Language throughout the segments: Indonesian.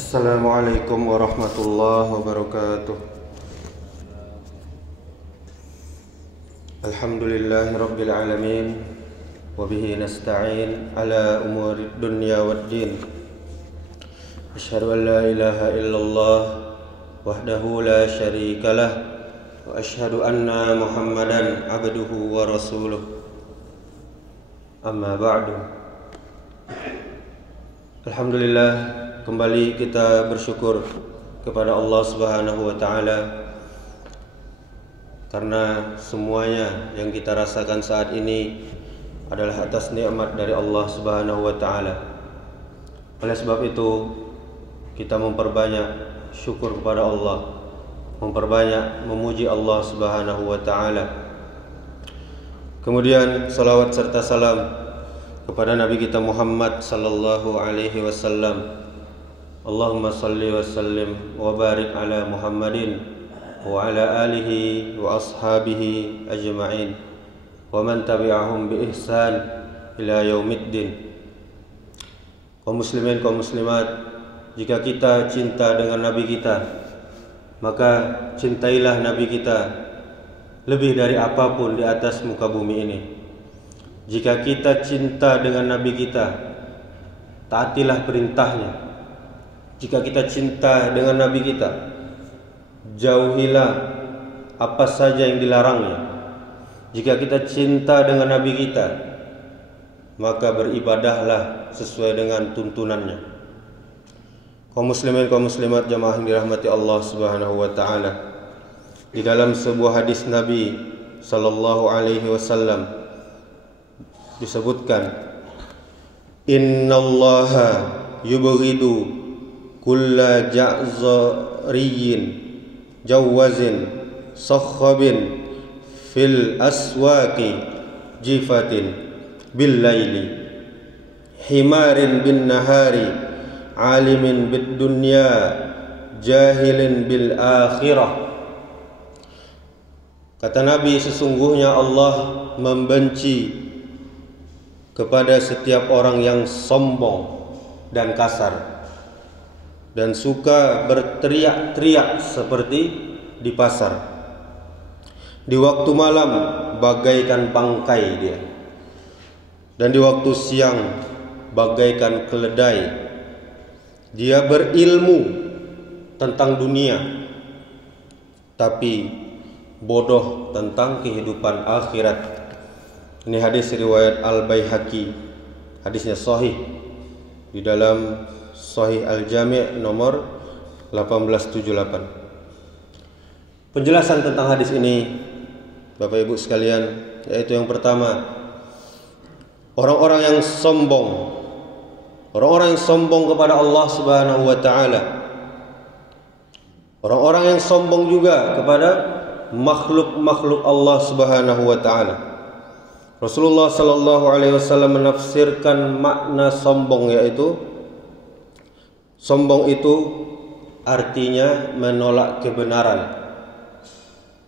Assalamualaikum warahmatullahi wabarakatuh. Alhamdulillahi rabbil alamin. Wabihi nasta'in ala umuri dunya waddin. Asyhadu an la ilaha illallah wahdahu la syarikalah. Wa asyhadu anna Muhammadan abduhu wa rasuluh. Amma ba'du. Alhamdulillah, kembali kita bersyukur kepada Allah Subhanahu wa taala karena semuanya yang kita rasakan saat ini adalah atas nikmat dari Allah Subhanahu wa taala. Oleh sebab itu, kita memperbanyak syukur kepada Allah, memperbanyak memuji Allah Subhanahu wa taala. Kemudian salawat serta salam kepada Nabi kita Muhammad sallallahu alaihi wasallam. Allahumma salli wa sallim wa barik ala Muhammadin wa ala alihi wa ashabihi ajma'in wa man tabi'ahum bi ihsan ila yaumiddin. Kaum muslimin, kaum muslimat, jika kita cinta dengan Nabi kita, maka cintailah Nabi kita lebih dari apapun di atas muka bumi ini. Jika kita cinta dengan Nabi kita, taatilah perintahnya. Jika kita cinta dengan Nabi kita, jauhilah apa saja yang dilarangnya. Jika kita cinta dengan Nabi kita, maka beribadahlah sesuai dengan tuntunannya. Kaum muslimin, kaum muslimat, jamaah yang dirahmati Allah Subhanahu wa taala. Di dalam sebuah hadis Nabi sallallahu alaihi wasallam disebutkan, innallaha yubghidu kulla ja'zariyin jawazin sakhabin fil aswaqi jifatin bil laili himarin bin nahari alimin bid dunya jahilin bil akhirah. Kata Nabi, sesungguhnya Allah membenci kepada setiap orang yang sombong dan kasar dan suka berteriak-teriak seperti di pasar. Di waktu malam bagaikan bangkai dia, dan di waktu siang bagaikan keledai. Dia berilmu tentang dunia, tapi bodoh tentang kehidupan akhirat. Ini hadis riwayat Al-Baihaqi. Hadisnya sahih di dalam Sahih Al-Jami' nomor 1878. Penjelasan tentang hadis ini, Bapak Ibu sekalian, yaitu yang pertama, orang-orang yang sombong, orang-orang yang sombong kepada Allah Subhanahu wa taala, orang-orang yang sombong juga kepada makhluk-makhluk Allah Subhanahu wa taala. Rasulullah sallallahu alaihi wasallam menafsirkan makna sombong, yaitu sombong itu artinya menolak kebenaran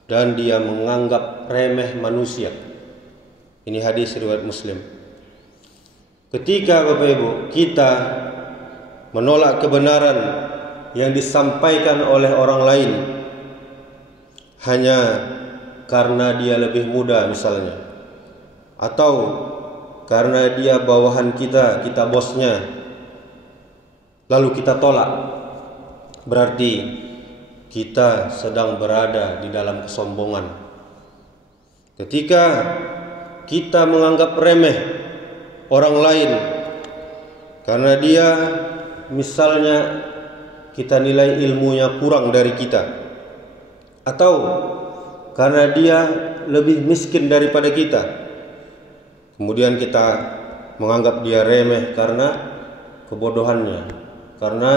dan dia menganggap remeh manusia. Ini hadis riwayat Muslim. Ketika Bapak Ibu kita menolak kebenaran yang disampaikan oleh orang lain hanya karena dia lebih muda misalnya, atau karena dia bawahan kita, kita bosnya, lalu kita tolak, berarti kita sedang berada di dalam kesombongan. Ketika kita menganggap remeh orang lain karena dia misalnya kita nilai ilmunya kurang dari kita, atau karena dia lebih miskin daripada kita, kemudian kita menganggap dia remeh karena kebodohannya, karena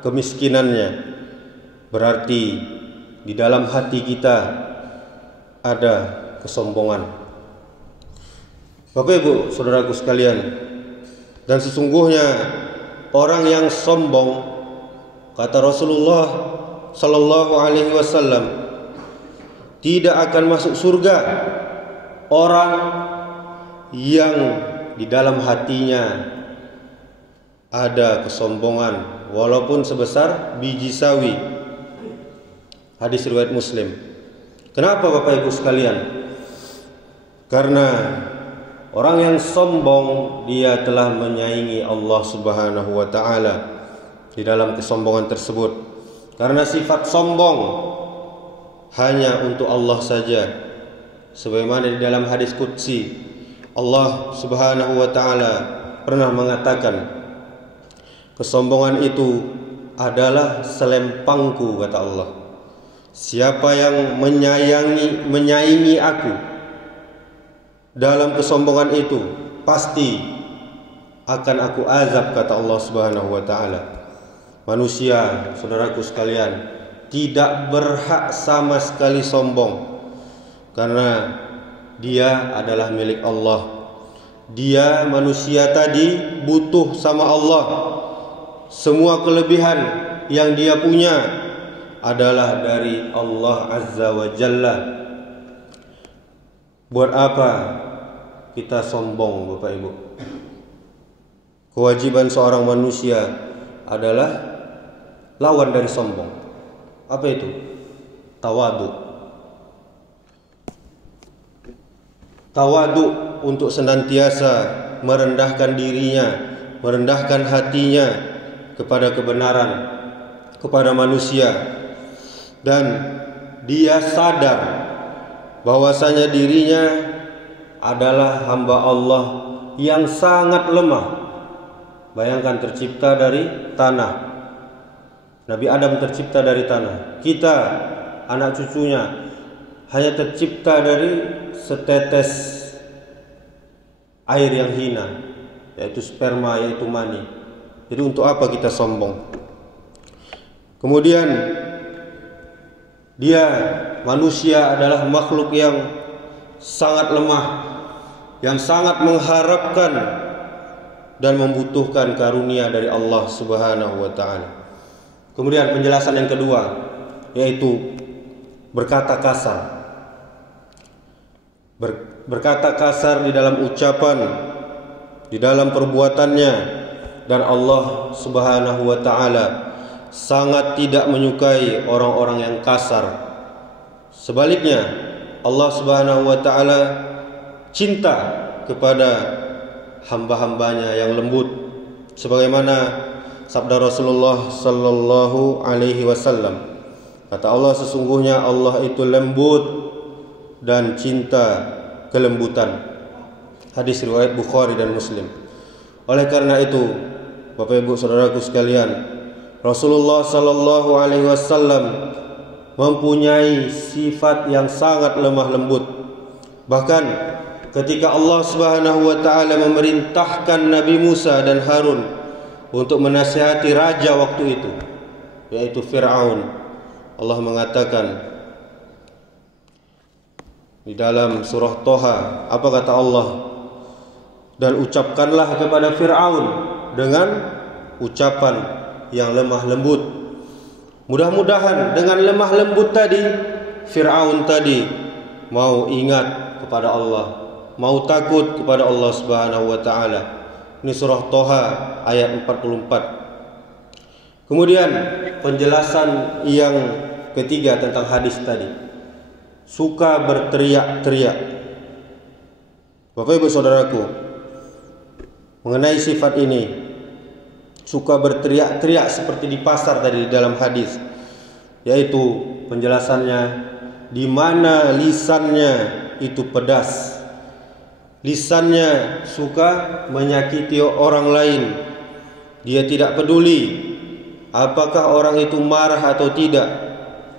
kemiskinannya, berarti di dalam hati kita ada kesombongan. Bapak Ibu, saudaraku sekalian, dan sesungguhnya orang yang sombong, kata Rasulullah sallallahu alaihi wasallam, tidak akan masuk surga orang yang di dalam hatinya ada kesombongan walaupun sebesar biji sawi. Hadis riwayat Muslim. Kenapa Bapak Ibu sekalian? Karena orang yang sombong dia telah menyaingi Allah Subhanahu wa taala di dalam kesombongan tersebut. Karena sifat sombong hanya untuk Allah saja. Sebagaimana di dalam hadis qudsi, Allah Subhanahu wa taala pernah mengatakan, kesombongan itu adalah selempangku, kata Allah. Siapa yang menyaingi aku dalam kesombongan itu, pasti akan aku azab, kata Allah Subhanahu wa taala. Manusia, saudaraku sekalian, tidak berhak sama sekali sombong, karena dia adalah milik Allah. Dia manusia tadi butuh sama Allah. Semua kelebihan yang dia punya adalah dari Allah Azza wa Jalla. Buat apa kita sombong, Bapak Ibu? Kewajiban seorang manusia adalah lawan dari sombong. Apa itu? Tawadu. Tawadu untuk senantiasa merendahkan dirinya, merendahkan hatinya kepada kebenaran, kepada manusia, dan dia sadar bahwasanya dirinya adalah hamba Allah yang sangat lemah. Bayangkan, tercipta dari tanah. Nabi Adam tercipta dari tanah. Kita, anak cucunya, hanya tercipta dari setetes air yang hina, yaitu sperma, yaitu mani. Jadi untuk apa kita sombong? Kemudian dia, manusia, adalah makhluk yang sangat lemah, yang sangat mengharapkan dan membutuhkan karunia dari Allah Subhanahu wa taala. Kemudian penjelasan yang kedua, yaitu berkata kasar. Berkata kasar di dalam ucapan, di dalam perbuatannya, dan Allah Subhanahu wa taala sangat tidak menyukai orang-orang yang kasar. Sebaliknya, Allah Subhanahu wa taala cinta kepada hamba-hambanya yang lembut, sebagaimana sabda Rasulullah sallallahu alaihi wasallam. Kata Allah, sesungguhnya Allah itu lembut dan cinta kelembutan. Hadis riwayat Bukhari dan Muslim. Oleh karena itu, Bapak Ibu saudaraku sekalian, Rasulullah sallallahu alaihi wasallam mempunyai sifat yang sangat lemah lembut. Bahkan ketika Allah Subhanahu wa taala memerintahkan Nabi Musa dan Harun untuk menasihati raja waktu itu, yaitu Fir'aun, Allah mengatakan di dalam surah Toha, apa kata Allah? Dan ucapkanlah kepada Fir'aun dengan ucapan yang lemah lembut. Mudah-mudahan dengan lemah lembut tadi, Fir'aun tadi mau ingat kepada Allah, mau takut kepada Allah Subhanahu wa taala. Ini surah Toha ayat 44. Kemudian penjelasan yang ketiga tentang hadis tadi, suka berteriak-teriak. Bapak Ibu saudaraku, mengenai sifat ini, suka berteriak-teriak seperti di pasar tadi di dalam hadis, yaitu penjelasannya di mana lisannya itu pedas, lisannya suka menyakiti orang lain. Dia tidak peduli apakah orang itu marah atau tidak,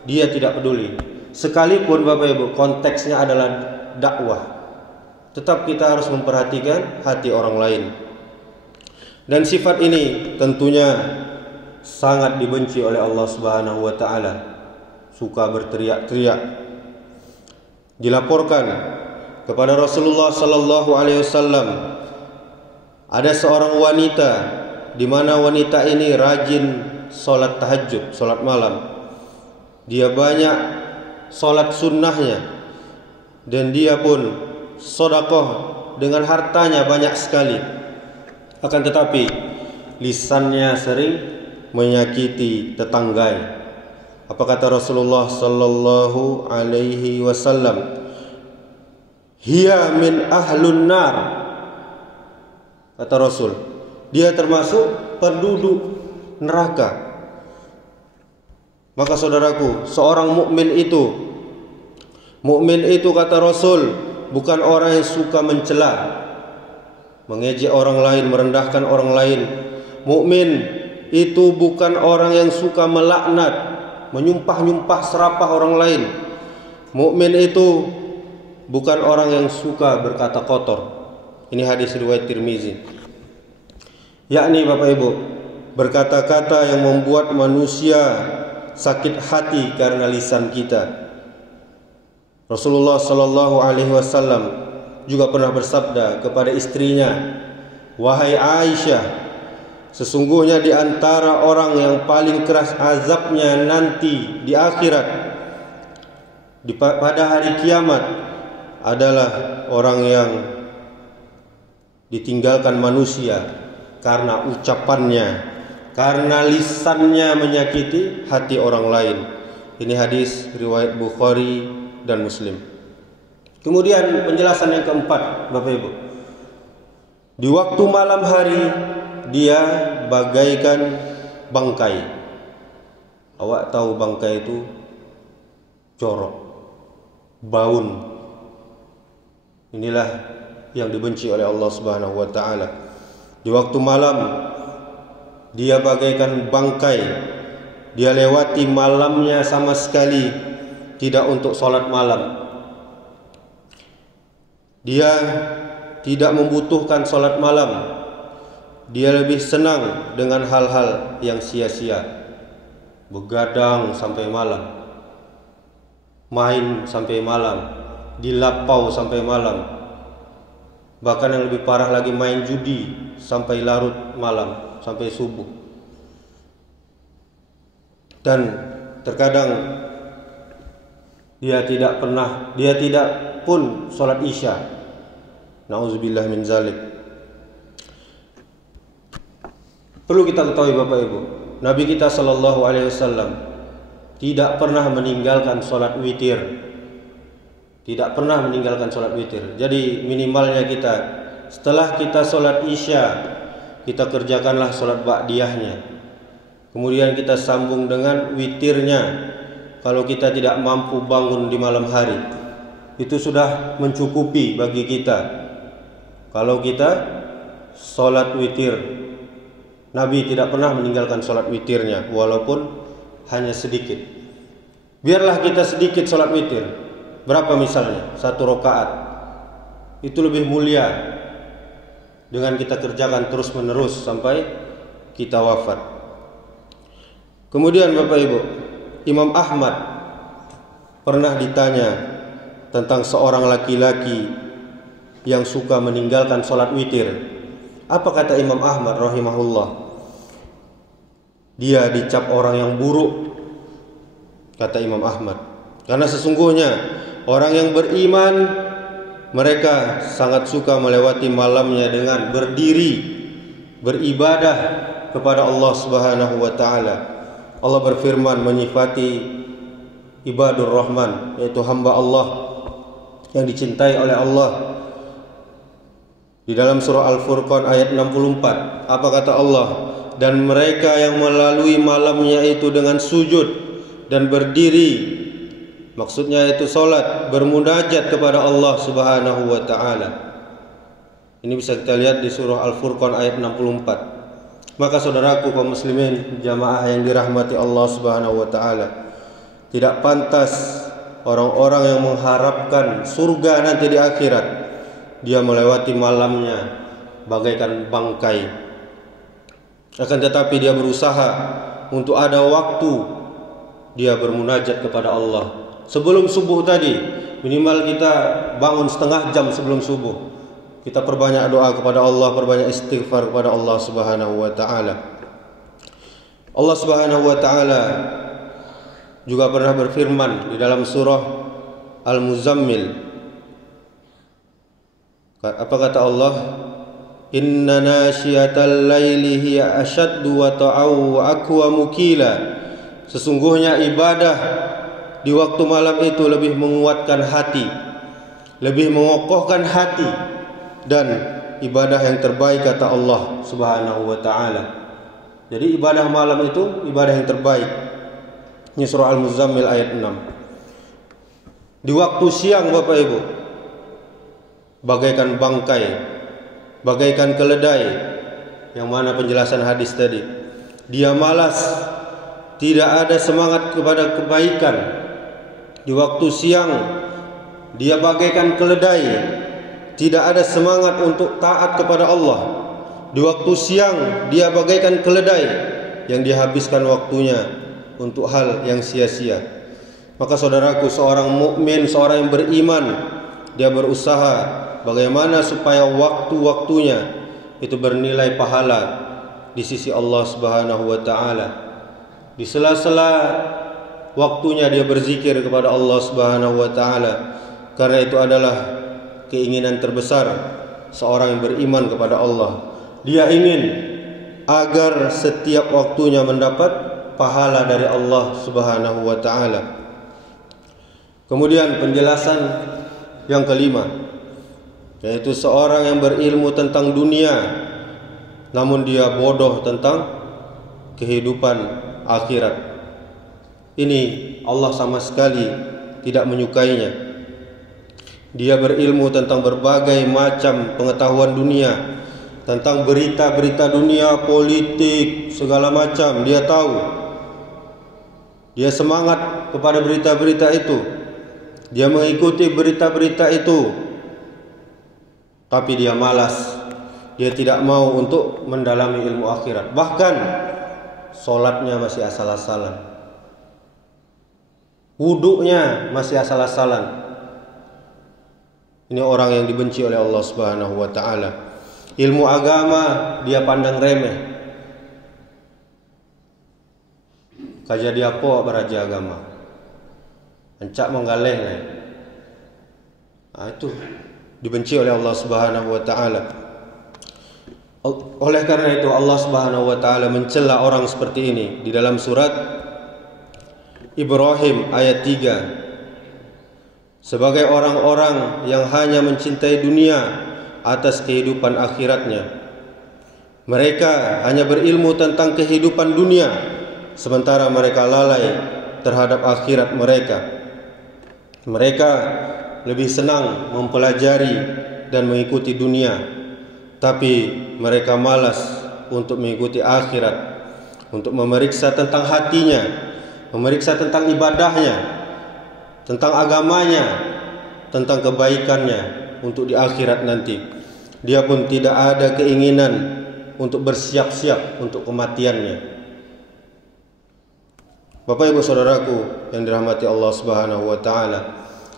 dia tidak peduli. Sekalipun Bapak Ibu konteksnya adalah dakwah, tetap kita harus memperhatikan hati orang lain. Dan sifat ini tentunya sangat dibenci oleh Allah Subhanahu wa taala, suka berteriak-teriak. Dilaporkan kepada Rasulullah sallallahu alaihi wasallam, ada seorang wanita di mana wanita ini rajin salat tahajud, salat malam. Dia banyak salat sunnahnya, dan dia pun sedekah dengan hartanya banyak sekali. Akan tetapi lisannya sering menyakiti tetangganya. Apa kata Rasulullah sallallahu alaihi wasallam? Hiya min ahlun nar. Kata Rasul, dia termasuk penduduk neraka. Maka saudaraku, seorang mukmin itu kata Rasul, bukan orang yang suka mencela, mengejek orang lain, merendahkan orang lain. Mukmin itu bukan orang yang suka melaknat, menyumpah-nyumpah serapah orang lain. Mukmin itu bukan orang yang suka berkata kotor. Ini hadis riwayat Tirmizi. Yakni Bapak Ibu, berkata-kata yang membuat manusia sakit hati karena lisan kita. Rasulullah sallallahu alaihi wasallam juga pernah bersabda kepada istrinya, "Wahai Aisyah, sesungguhnya di antara orang yang paling keras azabnya nanti di akhirat, pada hari kiamat, adalah orang yang ditinggalkan manusia karena ucapannya, karena lisannya menyakiti hati orang lain." Ini hadis riwayat Bukhari dan Muslim. Kemudian penjelasan yang keempat, Bapak Ibu. Di waktu malam hari dia bagaikan bangkai. Awak tahu bangkai itu corok, baun. Inilah yang dibenci oleh Allah Subhanahu wa taala. Di waktu malam dia bagaikan bangkai. Dia lewati malamnya sama sekali tidak untuk sholat malam. Dia tidak membutuhkan sholat malam. Dia lebih senang dengan hal-hal yang sia-sia. Begadang sampai malam, main sampai malam, dilapau sampai malam. Bahkan yang lebih parah lagi, main judi sampai larut malam, sampai subuh. Dan terkadang dia tidak pun sholat isya. Nauzubillah min zalik. Perlu kita ketahui Bapak Ibu, Nabi kita sallallahu alaihi wasallam tidak pernah meninggalkan sholat witir. Tidak pernah meninggalkan sholat witir. Jadi minimalnya kita, setelah kita sholat isya, kita kerjakanlah sholat ba'diyahnya. Kemudian kita sambung dengan witirnya. Kalau kita tidak mampu bangun di malam hari, itu sudah mencukupi bagi kita. Kalau kita sholat witir, Nabi tidak pernah meninggalkan sholat witirnya, walaupun hanya sedikit. Biarlah kita sedikit sholat witir. Berapa misalnya? 1 rakaat. Itu lebih mulia dengan kita kerjakan terus menerus sampai kita wafat. Kemudian Bapak Ibu, Imam Ahmad pernah ditanya tentang seorang laki-laki yang suka meninggalkan sholat witir. Apa kata Imam Ahmad rahimahullah? Dia dicap orang yang buruk, kata Imam Ahmad. Karena sesungguhnya orang yang beriman, mereka sangat suka melewati malamnya dengan berdiri, beribadah kepada Allah Subhanahu wa taala. Allah berfirman menyifati ibadur Rahman, yaitu hamba Allah yang dicintai oleh Allah. Di dalam surah Al-Furqan ayat 64, apa kata Allah? Dan mereka yang melalui malamnya itu dengan sujud dan berdiri, maksudnya itu salat, bermunajat kepada Allah Subhanahu wa taala. Ini bisa kita lihat di surah Al-Furqan ayat 64. Maka saudaraku kaum muslimin jamaah yang dirahmati Allah Subhanahu wa taala, tidak pantas orang-orang yang mengharapkan surga nanti di akhirat, dia melewati malamnya bagaikan bangkai. Akan tetapi dia berusaha untuk ada waktu dia bermunajat kepada Allah. Sebelum subuh tadi, minimal kita bangun setengah jam sebelum subuh. Kita perbanyak doa kepada Allah, perbanyak istighfar kepada Allah Subhanahu wa taala. Allah Subhanahu wa taala juga pernah berfirman di dalam surah Al-Muzammil. Apa kata Allah? Inna nasyiatal laili hiya ashaddu wata'aw wa aqwamu qila. Sesungguhnya ibadah di waktu malam itu lebih menguatkan hati, lebih mengokohkan hati, dan ibadah yang terbaik kata Allah Subhanahu wa taala. Jadi ibadah malam itu ibadah yang terbaik. Ini surah Al-Muzammil ayat 6. Di waktu siang Bapak Ibu, bagaikan bangkai, bagaikan keledai, yang mana penjelasan hadis tadi. Dia malas, tidak ada semangat kepada kebaikan. Di waktu siang dia bagaikan keledai, tidak ada semangat untuk taat kepada Allah. Di waktu siang dia bagaikan keledai yang dihabiskan waktunya untuk hal yang sia-sia. Maka saudaraku, seorang mukmin, seorang yang beriman, dia berusaha bagaimana supaya waktu-waktunya itu bernilai pahala di sisi Allah Subhanahu wa taala. Di sela-sela waktunya dia berzikir kepada Allah Subhanahu wa taala, karena itu adalah keinginan terbesar seorang yang beriman kepada Allah. Dia ingin agar setiap waktunya mendapat pahala dari Allah Subhanahu wa taala. Kemudian penjelasan yang kelima, yaitu seorang yang berilmu tentang dunia namun dia bodoh tentang kehidupan akhirat. Ini Allah sama sekali tidak menyukainya. Dia berilmu tentang berbagai macam pengetahuan dunia, tentang berita-berita dunia, politik, segala macam dia tahu. Dia semangat kepada berita-berita itu, dia mengikuti berita-berita itu, tapi dia malas. Dia tidak mau untuk mendalami ilmu akhirat. Bahkan solatnya masih asal-asalan, wuduknya masih asal-asalan. Ini orang yang dibenci oleh Allah Subhanahu wa taala. Ilmu agama dia pandang remeh. Kaja dia po beraja agama, encak menggaleh. Nah, itu dibenci oleh Allah Subhanahu wa taala. Oleh karena itu Allah Subhanahu wa taala mencela orang seperti ini di dalam surat Ibrahim ayat 3. Sebagai orang-orang yang hanya mencintai dunia atas kehidupan akhiratnya. Mereka hanya berilmu tentang kehidupan dunia, sementara mereka lalai terhadap akhirat mereka. Mereka lebih senang mempelajari dan mengikuti dunia, tapi mereka malas untuk mengikuti akhirat, untuk memeriksa tentang hatinya, memeriksa tentang ibadahnya, tentang agamanya, tentang kebaikannya untuk di akhirat nanti. Dia pun tidak ada keinginan untuk bersiap-siap untuk kematiannya. Bapak Ibu saudaraku yang dirahmati Allah Subhanahu wa taala,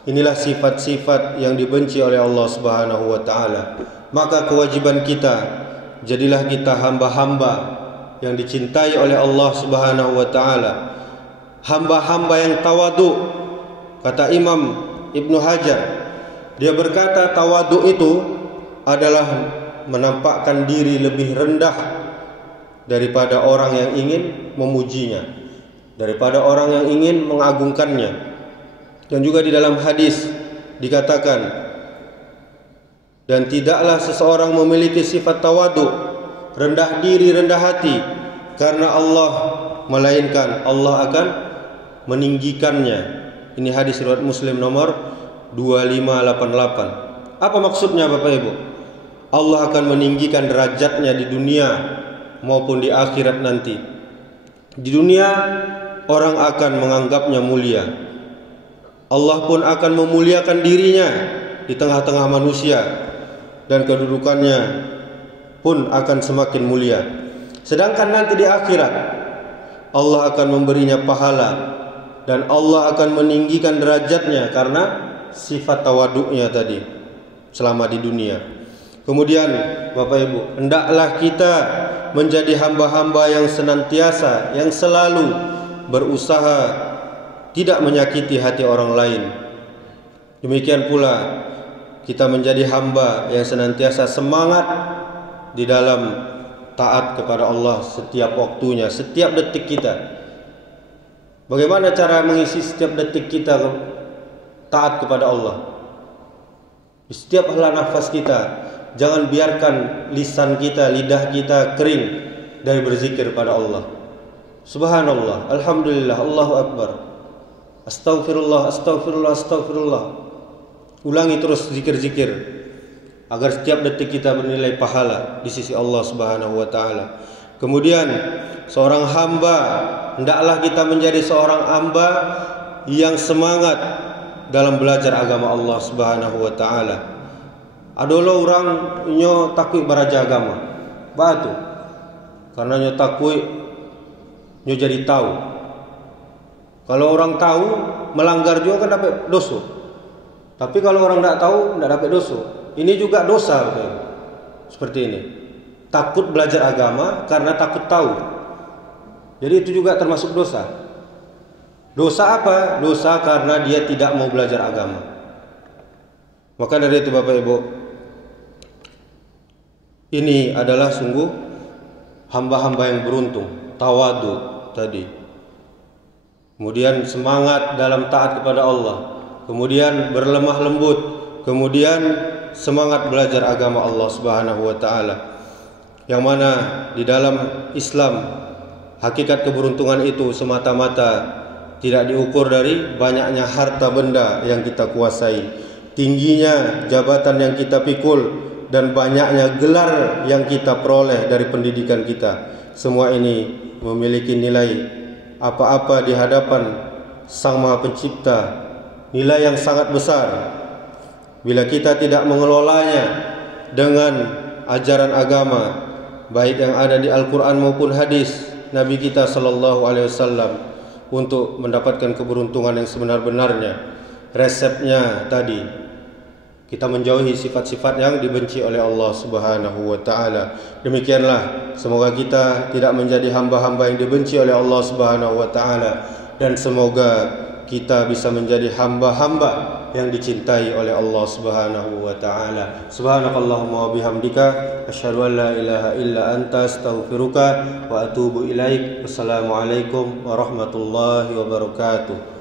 inilah sifat-sifat yang dibenci oleh Allah Subhanahu wa taala. Maka kewajiban kita, jadilah kita hamba-hamba yang dicintai oleh Allah Subhanahu wa taala, hamba-hamba yang tawadhu. Kata Imam Ibnu Hajar, dia berkata tawadhu itu adalah menampakkan diri lebih rendah daripada orang yang ingin memujinya, daripada orang yang ingin mengagungkannya. Dan juga di dalam hadis dikatakan, dan tidaklah seseorang memiliki sifat tawadhu, rendah diri, rendah hati, karena Allah, melainkan Allah akan meninggikannya. Ini hadis riwayat Muslim nomor 2588. Apa maksudnya Bapak Ibu? Allah akan meninggikan derajatnya di dunia maupun di akhirat nanti. Di dunia orang akan menganggapnya mulia. Allah pun akan memuliakan dirinya di tengah-tengah manusia, dan kedudukannya pun akan semakin mulia. Sedangkan nanti di akhirat Allah akan memberinya pahala, dan Allah akan meninggikan derajatnya karena sifat tawaduknya tadi selama di dunia. Kemudian Bapak Ibu, hendaklah kita menjadi hamba-hamba yang senantiasa, yang selalu berusaha tidak menyakiti hati orang lain. Demikian pula kita menjadi hamba yang senantiasa semangat di dalam taat kepada Allah setiap waktunya, setiap detik kita. Bagaimana cara mengisi setiap detik kita taat kepada Allah? Di setiap hela nafas kita, jangan biarkan lisan kita, lidah kita kering dari berzikir pada Allah. Subhanallah, alhamdulillah, Allahu akbar, astaghfirullah, astaghfirullah, astaghfirullah. Ulangi terus zikir-zikir agar setiap detik kita bernilai pahala di sisi Allah Subhanahu wa taala. Kemudian seorang hamba, hendaklah kita menjadi seorang hamba yang semangat dalam belajar agama Allah Subhanahu wa taala. Adolah orang nyo takui beraja agama. Batu. Karena nyo takui nyo jadi tahu. Kalau orang tahu melanggar juga kan dapat dosa. Tapi kalau orang tidak tahu tidak dapat dosa. Ini juga dosa betul. Seperti ini. Takut belajar agama karena takut tahu. Jadi itu juga termasuk dosa. Dosa apa? Dosa karena dia tidak mau belajar agama. Maka dari itu Bapak Ibu, ini adalah sungguh hamba-hamba yang beruntung, tawadu tadi. Kemudian semangat dalam taat kepada Allah. Kemudian berlemah lembut. Kemudian semangat belajar agama Allah Subhanahu wa taala. Yang mana di dalam Islam hakikat keberuntungan itu semata-mata tidak diukur dari banyaknya harta benda yang kita kuasai, tingginya jabatan yang kita pikul, dan banyaknya gelar yang kita peroleh dari pendidikan kita. Semua ini memiliki nilai apa-apa di hadapan Sang Maha Pencipta, nilai yang sangat besar. Bila kita tidak mengelolanya dengan ajaran agama, baik yang ada di Al-Quran maupun hadis Nabi kita Sallallahu Alaihi Wasallam, untuk mendapatkan keberuntungan yang sebenar-benarnya, resepnya tadi kita menjauhi sifat-sifat yang dibenci oleh Allah Subhanahu wa taala. Demikianlah, semoga kita tidak menjadi hamba-hamba yang dibenci oleh Allah Subhanahu wa taala, dan semoga kita bisa menjadi hamba-hamba yang dicintai oleh Allah Subhanahu wa taala. Subhanakallahumma wa bihamdika asyhadu an la ilaha illa anta astaghfiruka wa atubu ilaik. Wassalamualaikum warahmatullahi wabarakatuh.